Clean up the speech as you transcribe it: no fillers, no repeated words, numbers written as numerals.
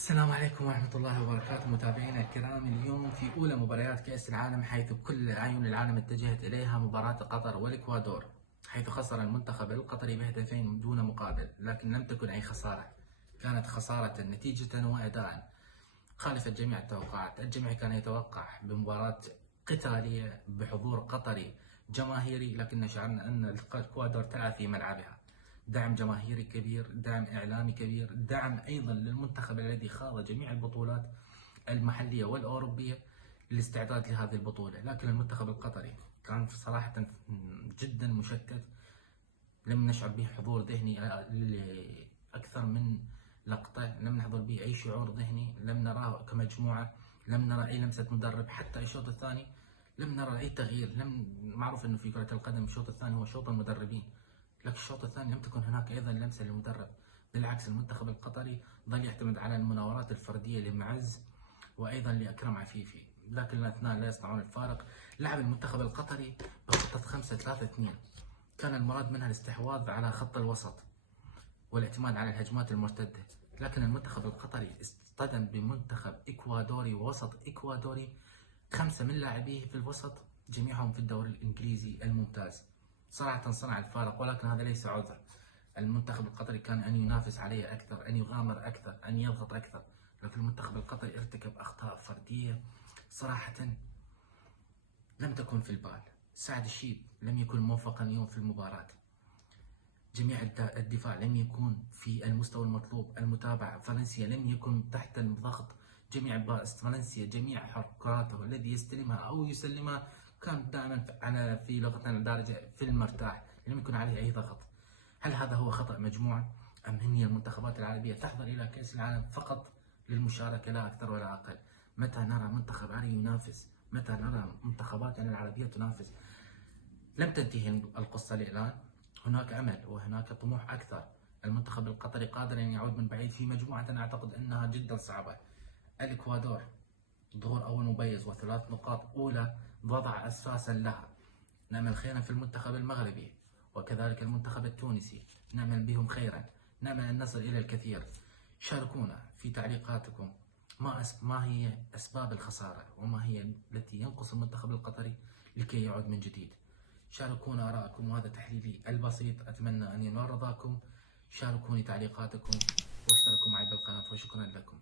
السلام عليكم ورحمة الله وبركاته متابعينا الكرام. اليوم في أولى مباريات كأس العالم، حيث كل أعين العالم اتجهت إليها، مباراة قطر والإكوادور، حيث خسر المنتخب القطري بهدفين دون مقابل، لكن لم تكن أي خسارة، كانت خسارة نتيجة وأداء خالفت جميع التوقعات. الجميع كان يتوقع بمباراة قتالية بحضور قطري جماهيري، لكن شعرنا أن الإكوادور تلعب في ملعبها. دعم جماهيري كبير، دعم إعلامي كبير، دعم أيضا للمنتخب الذي خاض جميع البطولات المحلية والأوروبية للاستعداد لهذه البطولة. لكن المنتخب القطري كان صراحة جدا مشتت، لم نشعر به حضور ذهني لأكثر من لقطة، لم نحضر به أي شعور ذهني، لم نراه كمجموعة، لم نرى أي لمسة مدرب. حتى الشوط الثاني لم نرى أي تغيير. معروف أنه في كرة القدم الشوط الثاني هو شوط المدربين، لكن الشوط الثاني لم تكن هناك أيضا لمسة للمدرب. بالعكس، المنتخب القطري ظل يعتمد على المناورات الفردية لمعز وأيضا لأكرم عفيفي، لكن الاثنان لا يصنعون الفارق. لعب المنتخب القطري بخطة 5-3-2، كان المراد منها الاستحواذ على خط الوسط والاعتماد على الهجمات المرتدة، لكن المنتخب القطري اصطدم بمنتخب إكوادوري ووسط إكوادوري، 5 من لاعبيه في الوسط جميعهم في الدوري الإنجليزي الممتاز. صراحة صنع الفارق، ولكن هذا ليس عذر. المنتخب القطري كان أن ينافس عليه أكثر، أن يغامر أكثر، أن يضغط أكثر، لكن المنتخب القطري ارتكب أخطاء فردية صراحة لم تكن في البال. سعد الشيب لم يكن موفقا اليوم في المباراة، جميع الدفاع لم يكون في المستوى المطلوب، المتابعة فالنسيا لم يكن تحت الضغط، جميع فالنسيا جميع حركاته الذي يستلمها أو يسلمها كان دائما على في لغتنا الدارجة في المرتاح، لم يكن عليه أي ضغط. هل هذا هو خطأ مجموعة؟ أم هي المنتخبات العربية تحضر إلى كأس العالم فقط للمشاركة لا أكثر ولا أقل؟ متى نرى منتخب عربي ينافس؟ متى نرى منتخباتنا العربية تنافس؟ لم تنتهي القصة الآن، هناك أمل وهناك طموح أكثر. المنتخب القطري قادر أن يعود من بعيد في مجموعة أنا أعتقد أنها جدا صعبة. الإكوادور ظهور أول مميز و3 نقاط أولى وضع أساسا لها. نأمل خيرا في المنتخب المغربي وكذلك المنتخب التونسي، نأمل بهم خيرا، نأمل أن نصل إلى الكثير. شاركونا في تعليقاتكم ما هي أسباب الخسارة وما هي التي ينقص المنتخب القطري لكي يعود من جديد. شاركونا آراءكم، وهذا تحليلي البسيط، أتمنى أن ينال رضاكم. شاركوني تعليقاتكم واشتركوا معي بالقناة، وشكرا لكم.